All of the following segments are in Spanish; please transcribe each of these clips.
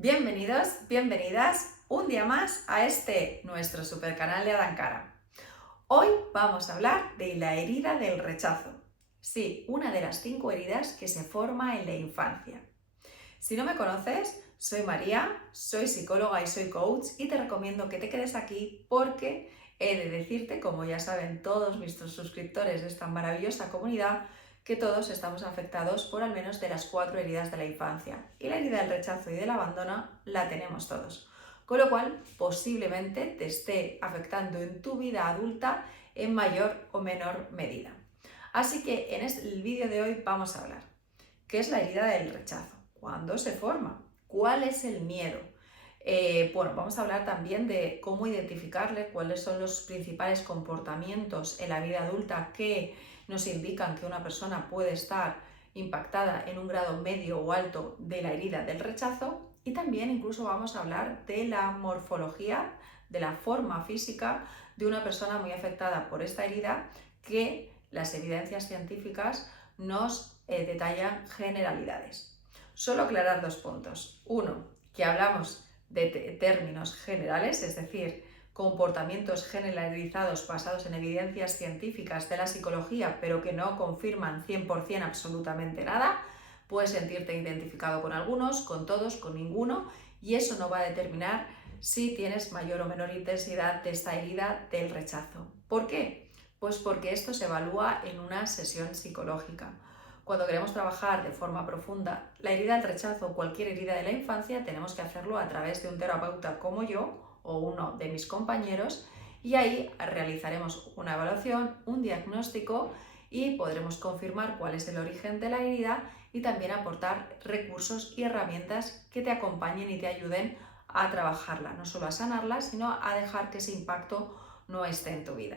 Bienvenidos, bienvenidas un día más a nuestro super canal de Adankara. Hoy vamos a hablar de la herida del rechazo. Sí, una de las 5 heridas que se forma en la infancia. Si no me conoces, soy María, soy psicóloga y soy coach y te recomiendo que te quedes aquí porque he de decirte, como ya saben todos nuestros suscriptores de esta maravillosa comunidad, que todos estamos afectados por al menos de las 4 heridas de la infancia. Y la herida del rechazo y del abandono la tenemos todos. Con lo cual, posiblemente te esté afectando en tu vida adulta en mayor o menor medida. Así que en el vídeo de hoy vamos a hablar ¿qué es la herida del rechazo? ¿Cuándo se forma? ¿Cuál es el miedo? Vamos a hablar también de cómo identificarle, cuáles son los principales comportamientos en la vida adulta que nos indican que una persona puede estar impactada en un grado medio o alto de la herida del rechazo, y también incluso vamos a hablar de la morfología, de la forma física de una persona muy afectada por esta herida, que las evidencias científicas nos detallan generalidades. Solo aclarar 2 puntos. Uno, que hablamos de términos generales, es decir, comportamientos generalizados basados en evidencias científicas de la psicología, pero que no confirman 100% absolutamente nada. Puedes sentirte identificado con algunos, con todos, con ninguno, y eso no va a determinar si tienes mayor o menor intensidad de esta herida del rechazo. ¿Por qué? Pues porque esto se evalúa en una sesión psicológica. Cuando queremos trabajar de forma profunda la herida del rechazo o cualquier herida de la infancia, tenemos que hacerlo a través de un terapeuta como yo o uno de mis compañeros, y ahí realizaremos una evaluación, un diagnóstico, y podremos confirmar cuál es el origen de la herida y también aportar recursos y herramientas que te acompañen y te ayuden a trabajarla, no solo a sanarla, sino a dejar que ese impacto no esté en tu vida.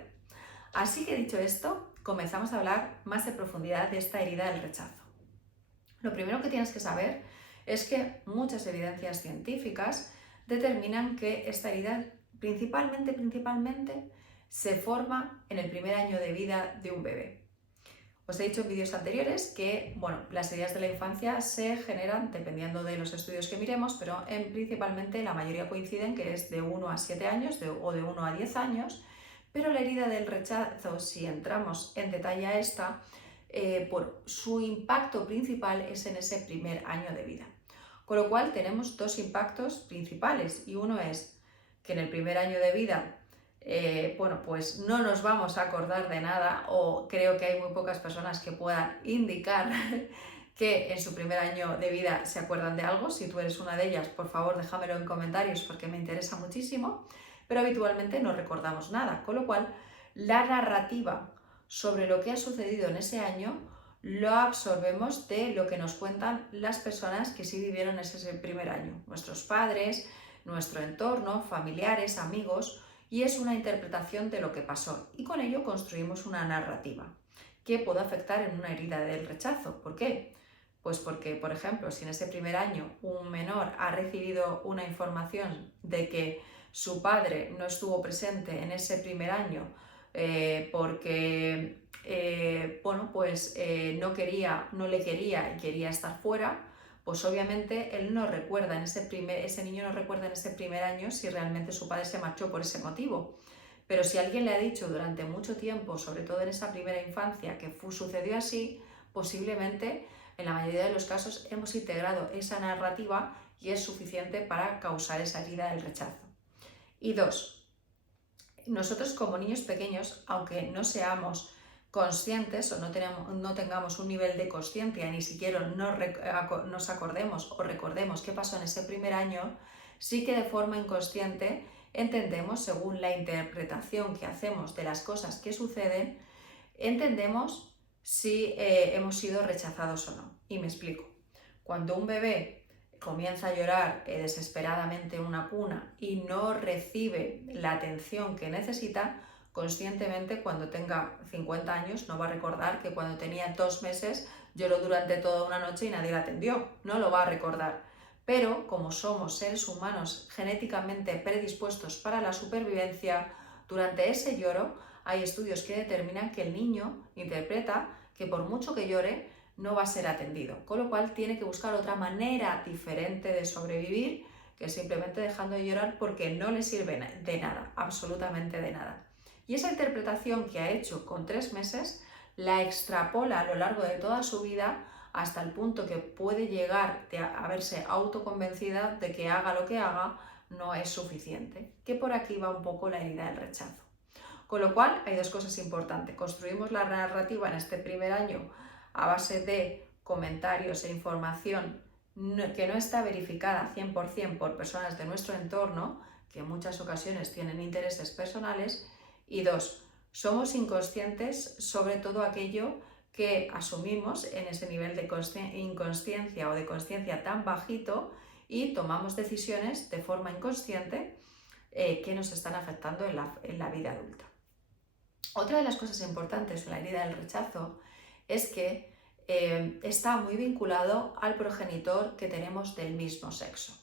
Así que dicho esto, comenzamos a hablar más en profundidad de esta herida del rechazo. Lo primero que tienes que saber es que muchas evidencias científicas determinan que esta herida principalmente se forma en el primer año de vida de un bebé. Os he dicho en vídeos anteriores que las heridas de la infancia se generan dependiendo de los estudios que miremos, pero principalmente la mayoría coinciden que es de 1 a 7 años o de 1 a 10 años, pero la herida del rechazo, si entramos en detalle a esta, su impacto principal es en ese primer año de vida. Con lo cual tenemos 2 impactos principales, y uno es que en el primer año de vida pues no nos vamos a acordar de nada, o creo que hay muy pocas personas que puedan indicar que en su primer año de vida se acuerdan de algo. Si tú eres una de ellas, por favor déjamelo en comentarios porque me interesa muchísimo, pero habitualmente no recordamos nada, con lo cual la narrativa sobre lo que ha sucedido en ese año lo absorbemos de lo que nos cuentan las personas que sí vivieron ese primer año, nuestros padres, nuestro entorno, familiares, amigos, y es una interpretación de lo que pasó, y con ello construimos una narrativa que puede afectar en una herida del rechazo. ¿Por qué? Pues porque, por ejemplo, si en ese primer año un menor ha recibido una información de que su padre no estuvo presente en ese primer año porque no le quería y quería estar fuera, pues obviamente él no recuerda ese niño no recuerda en ese primer año si realmente su padre se marchó por ese motivo. Pero si alguien le ha dicho durante mucho tiempo, sobre todo en esa primera infancia, que sucedió así, posiblemente en la mayoría de los casos hemos integrado esa narrativa y es suficiente para causar esa herida del rechazo. Y 2, nosotros como niños pequeños, aunque no seamos conscientes o no tengamos un nivel de consciencia, ni siquiera nos acordemos o recordemos qué pasó en ese primer año, sí que de forma inconsciente entendemos, según la interpretación que hacemos de las cosas que suceden, entendemos si hemos sido rechazados o no. Y me explico. Cuando un bebé comienza a llorar desesperadamente en una cuna y no recibe la atención que necesita, conscientemente cuando tenga 50 años no va a recordar que cuando tenía 2 meses lloró durante toda una noche y nadie la atendió. No lo va a recordar. Pero como somos seres humanos genéticamente predispuestos para la supervivencia, durante ese lloro hay estudios que determinan que el niño interpreta que por mucho que llore no va a ser atendido, con lo cual tiene que buscar otra manera diferente de sobrevivir que simplemente dejando de llorar porque no le sirve de nada, absolutamente de nada. Y esa interpretación que ha hecho con 3 meses la extrapola a lo largo de toda su vida hasta el punto que puede llegar a verse autoconvencida de que haga lo que haga no es suficiente, que por aquí va un poco la herida del rechazo. Con lo cual hay dos cosas importantes. Construimos la narrativa en este primer año a base de comentarios e información que no está verificada 100% por personas de nuestro entorno, que en muchas ocasiones tienen intereses personales. Y dos, somos inconscientes sobre todo aquello que asumimos en ese nivel de inconsciencia o de consciencia tan bajito y tomamos decisiones de forma inconsciente que nos están afectando en la vida adulta. Otra de las cosas importantes en la herida del rechazo es que está muy vinculado al progenitor que tenemos del mismo sexo.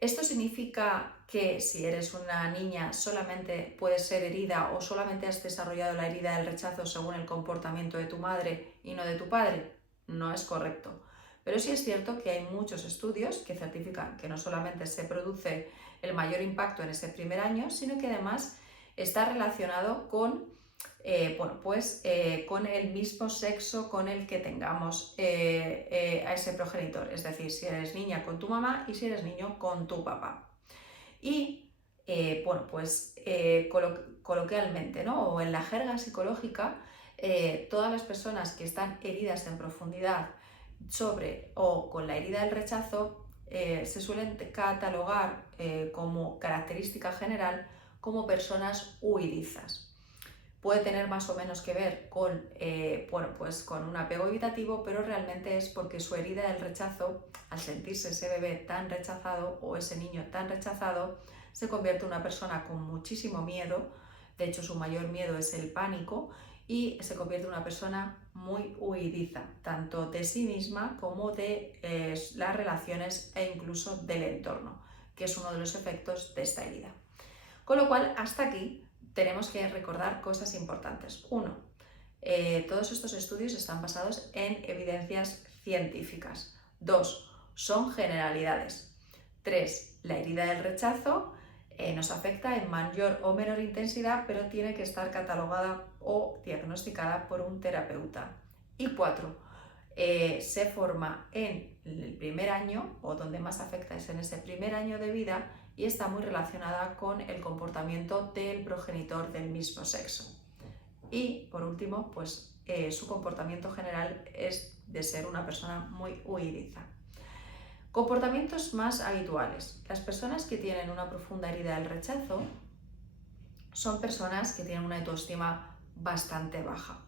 Esto significa que si eres una niña solamente puedes ser herida o solamente has desarrollado la herida del rechazo según el comportamiento de tu madre y no de tu padre. No es correcto. Pero sí es cierto que hay muchos estudios que certifican que no solamente se produce el mayor impacto en ese primer año, sino que además está relacionado con con el mismo sexo con el que tengamos a ese progenitor, es decir, si eres niña con tu mamá y si eres niño con tu papá. Y coloquialmente, ¿no? O en la jerga psicológica, todas las personas que están heridas en profundidad sobre o con la herida del rechazo se suelen catalogar como característica general como personas huidizas. Puede tener más o menos que ver con, con un apego evitativo, pero realmente es porque su herida del rechazo, al sentirse ese bebé tan rechazado o ese niño tan rechazado, se convierte en una persona con muchísimo miedo. De hecho, su mayor miedo es el pánico y se convierte en una persona muy huidiza, tanto de sí misma como de las relaciones e incluso del entorno, que es uno de los efectos de esta herida. Con lo cual, hasta aquí tenemos que recordar cosas importantes. Uno, todos estos estudios están basados en evidencias científicas. Dos, son generalidades. Tres, la herida del rechazo nos afecta en mayor o menor intensidad, pero tiene que estar catalogada o diagnosticada por un terapeuta. Y cuatro, se forma en el primer año, o donde más afecta es en ese primer año de vida, y está muy relacionada con el comportamiento del progenitor del mismo sexo. Y por último, su comportamiento general es de ser una persona muy huidiza. Comportamientos más habituales. Las personas que tienen una profunda herida del rechazo son personas que tienen una autoestima bastante baja.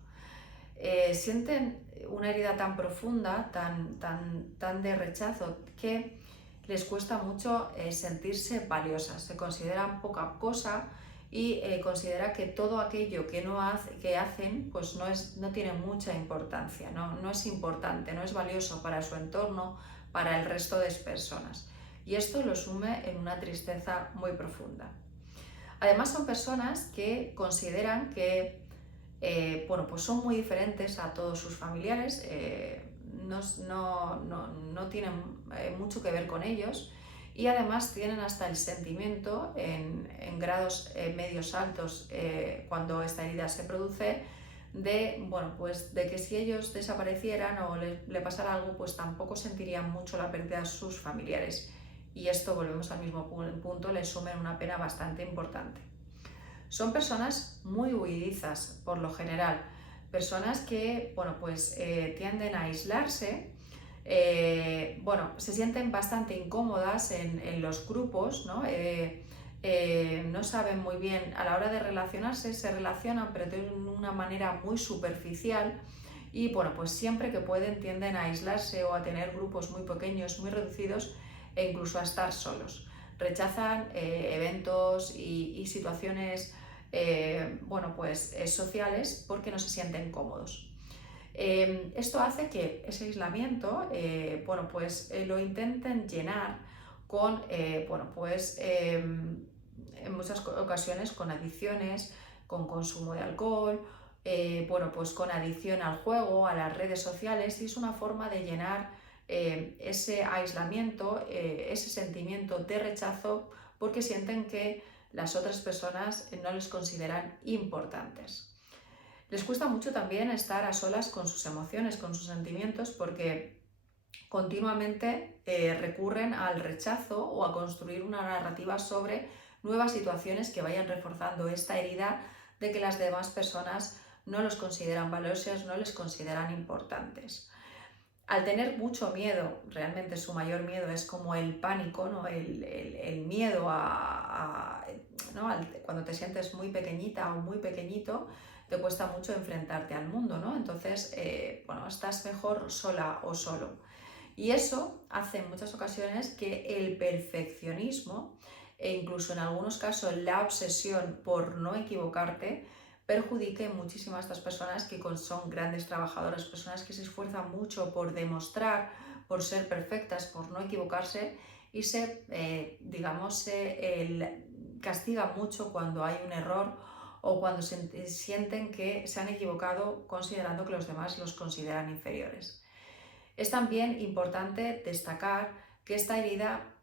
Sienten una herida tan profunda, tan de rechazo, que les cuesta mucho sentirse valiosas, se consideran poca cosa y considera que todo aquello que hacen pues no tiene mucha importancia, no es importante, no es valioso para su entorno, para el resto de personas. Y esto lo sume en una tristeza muy profunda. Además son personas que consideran que son muy diferentes a todos sus familiares, no tienen mucho que ver con ellos y además tienen hasta el sentimiento en grados medios altos cuando esta herida se produce de que si ellos desaparecieran o le pasara algo, pues tampoco sentirían mucho la pérdida de sus familiares, y esto, volvemos al mismo punto, les sumen una pena bastante importante. Son personas muy huidizas por lo general, personas que tienden a aislarse, se sienten bastante incómodas en los grupos, ¿no? No saben muy bien, a la hora de relacionarse, se relacionan pero de una manera muy superficial y siempre que pueden tienden a aislarse o a tener grupos muy pequeños, muy reducidos e incluso a estar solos. Rechazan eventos y situaciones sociales porque no se sienten cómodos. Esto hace que ese aislamiento lo intenten llenar con en muchas ocasiones con adicciones, con consumo de alcohol, con adicción al juego, a las redes sociales, y es una forma de llenar ese aislamiento, ese sentimiento de rechazo, porque sienten que las otras personas no les consideran importantes. Les cuesta mucho también estar a solas con sus emociones, con sus sentimientos, porque continuamente recurren al rechazo o a construir una narrativa sobre nuevas situaciones que vayan reforzando esta herida de que las demás personas no los consideran valiosos, no les consideran importantes. Al tener mucho miedo, realmente su mayor miedo es como el pánico, ¿no? el miedo ¿no? Cuando te sientes muy pequeñita o muy pequeñito, te cuesta mucho enfrentarte al mundo, ¿no? Entonces, bueno, estás mejor sola o solo. Y eso hace en muchas ocasiones que el perfeccionismo e incluso en algunos casos la obsesión por no equivocarte perjudique muchísimo a estas personas que son grandes trabajadoras, personas que se esfuerzan mucho por demostrar, por ser perfectas, por no equivocarse y digamos, castiga mucho cuando hay un error o cuando sienten que se han equivocado considerando que los demás los consideran inferiores. Es también importante destacar que esta herida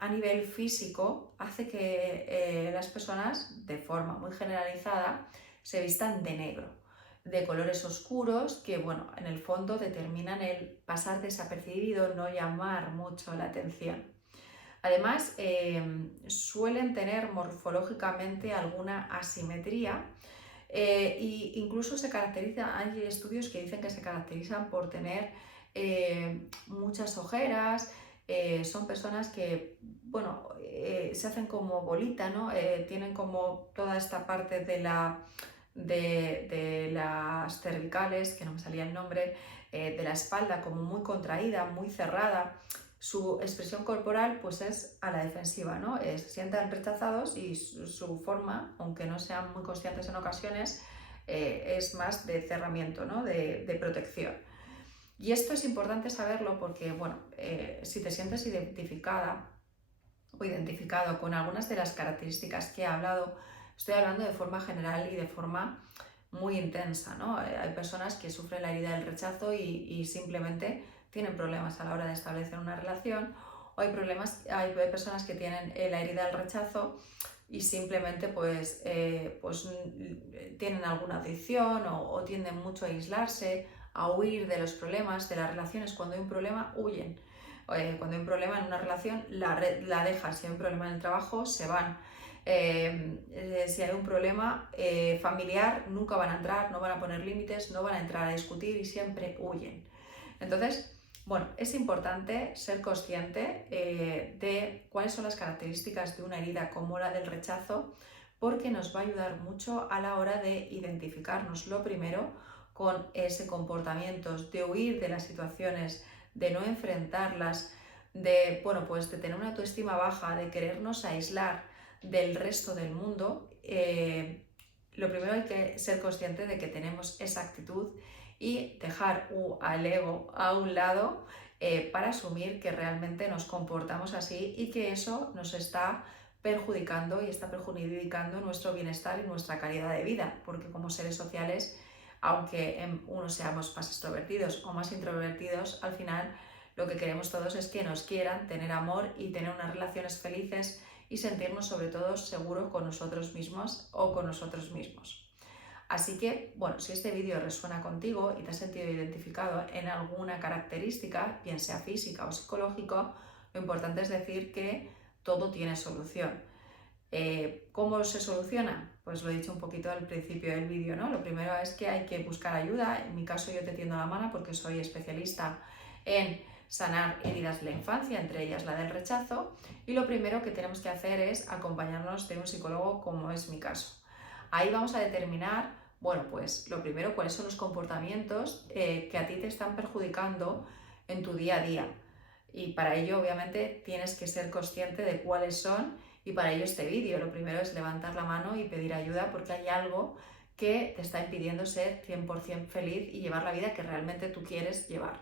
a nivel físico hace que las personas, de forma muy generalizada, se vistan de negro, de colores oscuros que, bueno, en el fondo determinan el pasar desapercibido, no llamar mucho la atención. Además, suelen tener morfológicamente alguna asimetría e incluso hay estudios que dicen que se caracterizan por tener muchas ojeras, son personas que, bueno, se hacen como bolita, ¿no? Tienen como toda esta parte de las cervicales, que no me salía el nombre, de la espalda como muy contraída, muy cerrada. Su expresión corporal pues es a la defensiva, ¿no? Se sienten rechazados y su forma, aunque no sean muy conscientes en ocasiones, es más de cerramiento, ¿no? de protección. Y esto es importante saberlo porque, bueno, si te sientes identificada o identificado con algunas de las características que he hablado, estoy hablando de forma general y de forma muy intensa, ¿no? Hay personas que sufren la herida del rechazo y simplemente tienen problemas a la hora de establecer una relación, o hay personas que tienen la herida del rechazo y simplemente pues tienen alguna adicción o tienden mucho a aislarse, a huir de los problemas, de las relaciones. Cuando hay un problema, huyen. Cuando hay un problema en una relación, la dejan. Si hay un problema en el trabajo, se van. Si hay un problema familiar, nunca van a entrar, no van a poner límites, no van a entrar a discutir y siempre huyen. Entonces, bueno, es importante ser consciente de cuáles son las características de una herida como la del rechazo, porque nos va a ayudar mucho a la hora de identificarnos lo primero con ese comportamiento de huir de las situaciones, de no enfrentarlas, de tener una autoestima baja, de querernos aislar del resto del mundo. Lo primero hay que ser consciente de que tenemos esa actitud y dejar al ego a un lado para asumir que realmente nos comportamos así y que eso nos está perjudicando y está perjudicando nuestro bienestar y nuestra calidad de vida, porque como seres sociales, aunque unos seamos más extrovertidos o más introvertidos, al final lo que queremos todos es que nos quieran, tener amor y tener unas relaciones felices y sentirnos sobre todo seguros con nosotros mismos o con nosotros mismos. Así que, bueno, si este vídeo resuena contigo y te has sentido identificado en alguna característica, bien sea física o psicológica, lo importante es decir que todo tiene solución. ¿Cómo se soluciona? Pues lo he dicho un poquito al principio del vídeo, ¿no? Lo primero es que hay que buscar ayuda. En mi caso yo te tiendo la mano porque soy especialista en sanar heridas de la infancia, entre ellas la del rechazo, y lo primero que tenemos que hacer es acompañarnos de un psicólogo, como es mi caso. Ahí vamos a determinar, bueno, pues lo primero, cuáles son los comportamientos que a ti te están perjudicando en tu día a día. Y para ello, obviamente, tienes que ser consciente de cuáles son, y para ello este vídeo. Lo primero es levantar la mano y pedir ayuda porque hay algo que te está impidiendo ser 100% feliz y llevar la vida que realmente tú quieres llevar.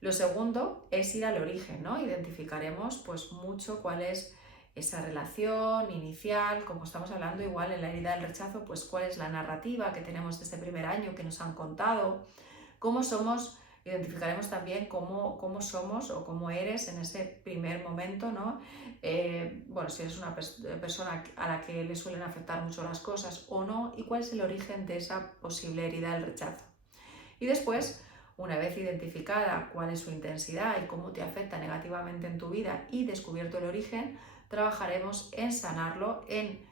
Lo segundo es ir al origen, ¿no? Identificaremos pues mucho cuál es esa relación inicial, como estamos hablando igual en la herida del rechazo, pues cuál es la narrativa que tenemos de ese primer año que nos han contado, cómo somos Identificaremos también cómo somos o cómo eres en ese primer momento, ¿no? Bueno, si eres una persona a la que le suelen afectar mucho las cosas o no, y cuál es el origen de esa posible herida del rechazo. Y después, una vez identificada cuál es su intensidad y cómo te afecta negativamente en tu vida y descubierto el origen, trabajaremos en sanarlo, en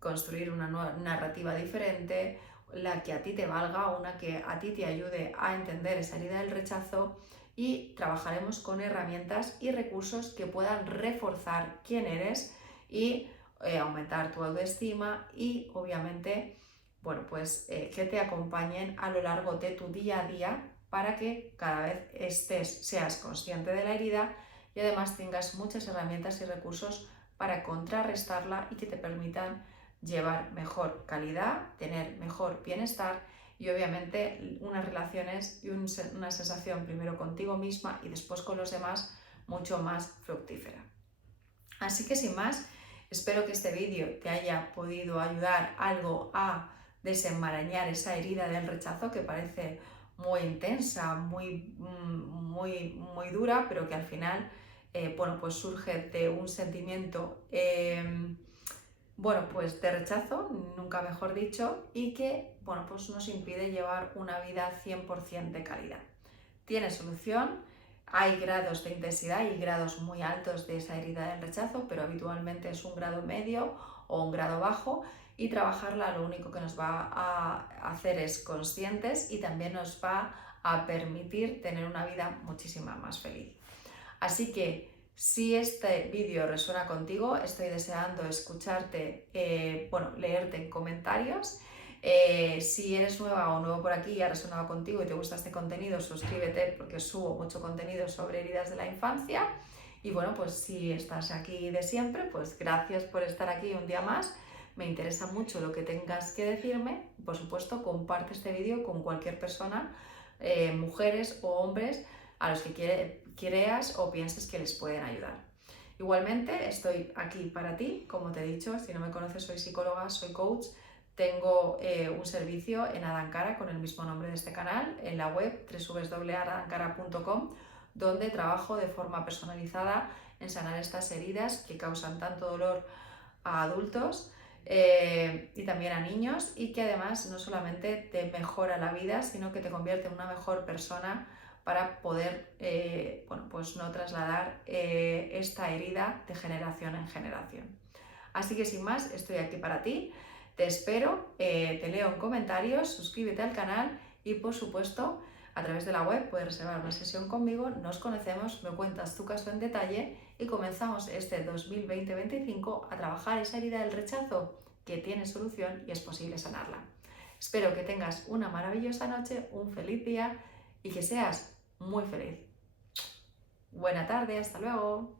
construir una nueva narrativa diferente, la que a ti te valga, una que a ti te ayude a entender esa herida del rechazo, y trabajaremos con herramientas y recursos que puedan reforzar quién eres y aumentar tu autoestima y obviamente, bueno, pues que te acompañen a lo largo de tu día a día para que cada vez seas consciente de la herida y además tengas muchas herramientas y recursos para contrarrestarla y que te permitan llevar mejor calidad, tener mejor bienestar y obviamente unas relaciones y una sensación primero contigo misma y después con los demás mucho más fructífera. Así que sin más, espero que este vídeo te haya podido ayudar algo a desenmarañar esa herida del rechazo que parece muy intensa, muy dura, pero que al final bueno, pues surge de un sentimiento bueno, pues de rechazo, nunca mejor dicho, y que, bueno, pues nos impide llevar una vida 100% de calidad. Tiene solución, hay grados de intensidad y grados muy altos de esa herida del rechazo, pero habitualmente es un grado medio o un grado bajo, y trabajarla lo único que nos va a hacer es conscientes y también nos va a permitir tener una vida muchísimo más feliz. Así que si este vídeo resuena contigo, estoy deseando escucharte, bueno, leerte en comentarios. Si eres nueva o nuevo por aquí y ha resonado contigo y te gusta este contenido, suscríbete porque subo mucho contenido sobre heridas de la infancia. Y bueno, pues si estás aquí de siempre, pues gracias por estar aquí un día más. Me interesa mucho lo que tengas que decirme. Por supuesto, comparte este vídeo con cualquier persona, mujeres o hombres, a los que creas o pienses que les pueden ayudar. Igualmente estoy aquí para ti, como te he dicho, si no me conoces soy psicóloga, soy coach, tengo un servicio en Adankara con el mismo nombre de este canal, en la web www.adankara.com, donde trabajo de forma personalizada en sanar estas heridas que causan tanto dolor a adultos y también a niños, y que además no solamente te mejora la vida, sino que te convierte en una mejor persona para poder bueno, pues no trasladar esta herida de generación en generación. Así que sin más, estoy aquí para ti, te espero, te leo en comentarios, suscríbete al canal y por supuesto a través de la web puedes reservar una sesión conmigo, nos conocemos, me cuentas tu caso en detalle y comenzamos este 2020-25 a trabajar esa herida del rechazo que tiene solución y es posible sanarla. Espero que tengas una maravillosa noche, un feliz día y que seas muy feliz. Buena tarde, hasta luego.